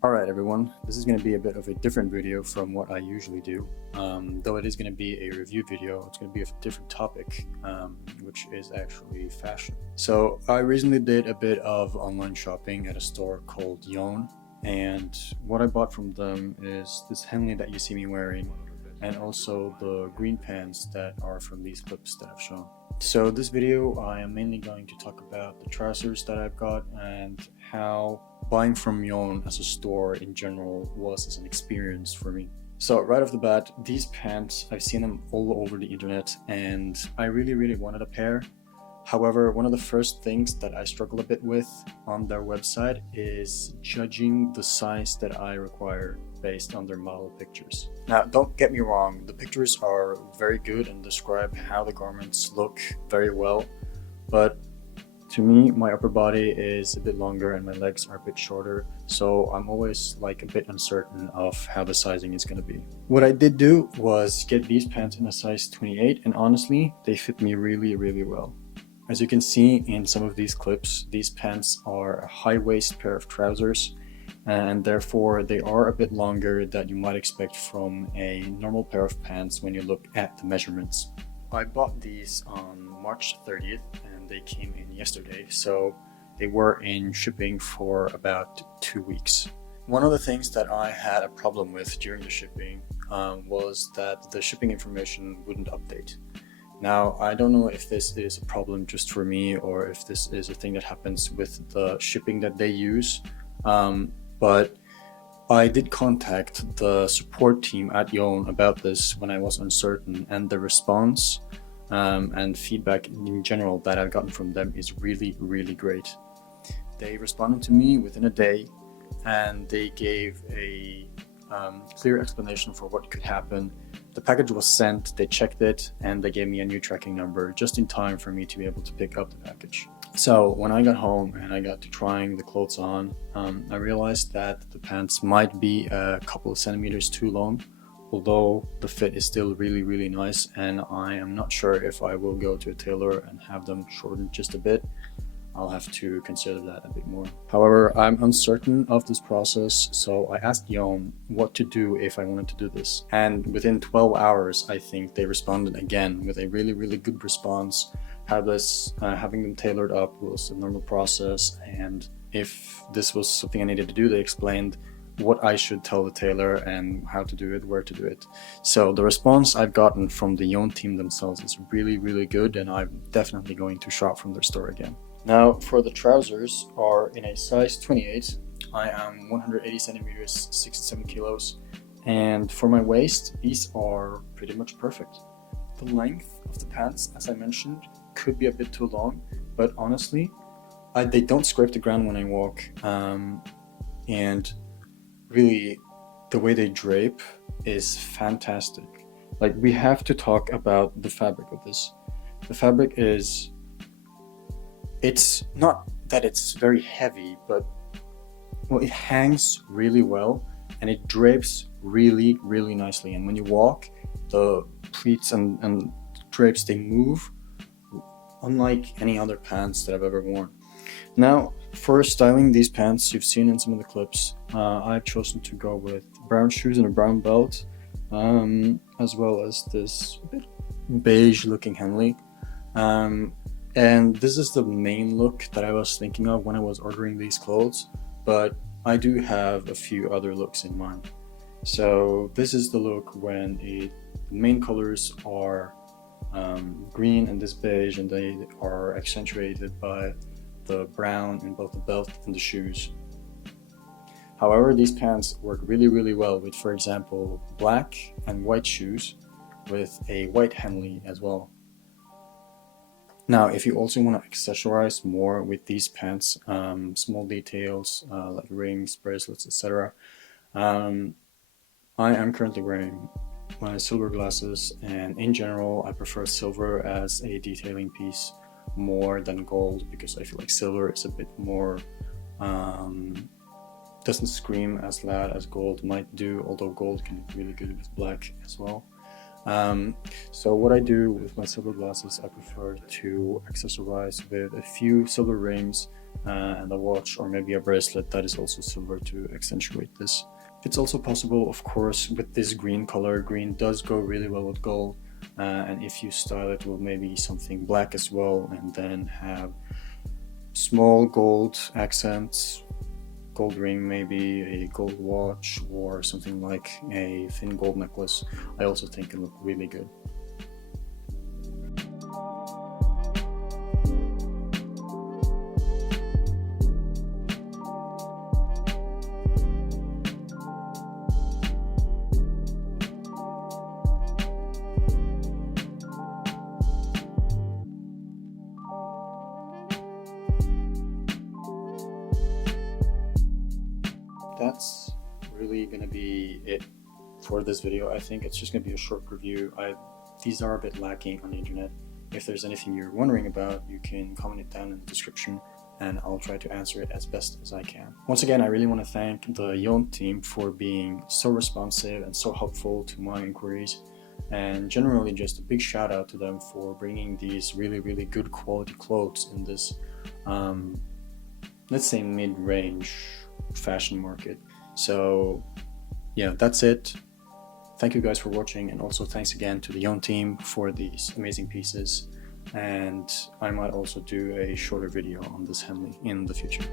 Alright everyone, this is going to be a bit of a different video from what I usually do. Though it is going to be a review video, it's going to be a different topic, which is actually fashion. So I recently did a bit of online shopping at a store called Yhone, and what I bought from them is this Henley that you see me wearing, and also the green pants that are from these clips that I've shown. So this video I am mainly going to talk about the trousers that I've got and how buying from Yhone as a store in general was as an experience for me. So right off the bat, these pants, I've seen them all over the internet and I really wanted a pair. However, one of the first things that I struggle a bit with on their website is judging the size that I require based on their model pictures. Now, don't get me wrong, the pictures are very good and describe how the garments look very well, but to me, my upper body is a bit longer and my legs are a bit shorter, so I'm always like a bit uncertain of how the sizing is going to be. What I did do was get these pants in a size 28, and honestly, they fit me really well. As you can see in some of these clips, these pants are a high-waist pair of trousers, and therefore they are a bit longer than you might expect from a normal pair of pants when you look at the measurements. I bought these on March 30th and they came in yesterday, so they were in shipping for about 2 weeks. One of the things that I had a problem with during the shipping was that the shipping information wouldn't update. Now, I don't know if this is a problem just for me or if this is a thing that happens with the shipping that they use, but I did contact the support team at Yhone about this when I was uncertain, and the response and feedback in general that I've gotten from them is really great. They responded to me within a day and they gave a clear explanation for what could happen. The package was sent, they checked it, and they gave me a new tracking number just in time for me to be able to pick up the package. So when I got home and I got to trying the clothes on, I realized that the pants might be a couple of centimeters too long, although the fit is still really nice, and I am not sure if I will go to a tailor and have them shortened just a bit. I'll have to consider that a bit more. However, I'm uncertain of this process, so I asked Yhone what to do if I wanted to do this. And within 12 hours, I think they responded again with a really good response. How this, having them tailored up was a normal process, and if this was something I needed to do, they explained what I should tell the tailor and how to do it, where to do it. So the response I've gotten from the Yhone team themselves is really good, and I'm definitely going to shop from their store again. Now, for the trousers are in a size 28. I am 180 centimeters, 67 kilos, and for my waist, these are pretty much perfect. The length of the pants, as I mentioned, could be a bit too long, but honestly, they don't scrape the ground when I walk, and really, the way they drape is fantastic. Like, we have to talk about the fabric of this. The fabric is, it's not that it's very heavy, but well, it hangs really well and it drapes really nicely. And when you walk, the pleats and drapes, they move unlike any other pants that I've ever worn. Now, for styling these pants, you've seen in some of the clips, I've chosen to go with brown shoes and a brown belt, as well as this bit beige looking Henley. And this is the main look that I was thinking of when I was ordering these clothes, but I do have a few other looks in mind. So this is the look when the main colors are green and this beige, and they are accentuated by the brown in both the belt and the shoes. However, these pants work really well with, for example, black and white shoes with a white Henley as well. Now, if you also want to accessorize more with these pants, small details like rings, bracelets, etc. I am currently wearing my silver glasses, and in general I prefer silver as a detailing piece more than gold, because I feel like silver is a bit more, doesn't scream as loud as gold might do, although gold can be really good with black as well. So what I do with my silver glasses, I prefer to accessorize with a few silver rings and a watch or maybe a bracelet that is also silver to accentuate this. It's also possible, of course, with this green color. Green does go really well with gold, and if you style it with maybe something black as well, and then have small gold accents, gold ring, maybe a gold watch, or something like a thin gold necklace, I also think can look really good. That's really gonna be it for this video. I think it's just gonna be a short review. These are a bit lacking on the internet. If there's anything you're wondering about, you can comment it down in the description and I'll try to answer it as best as I can. Once again, I really want to thank the Yhone team for being so responsive and so helpful to my inquiries, and generally just a big shout out to them for bringing these really good quality clothes in this let's say mid-range fashion market. So yeah, that's it. Thank you guys for watching, and also thanks again to the Yhone team for these amazing pieces, and I might also do a shorter video on this Henley in the future.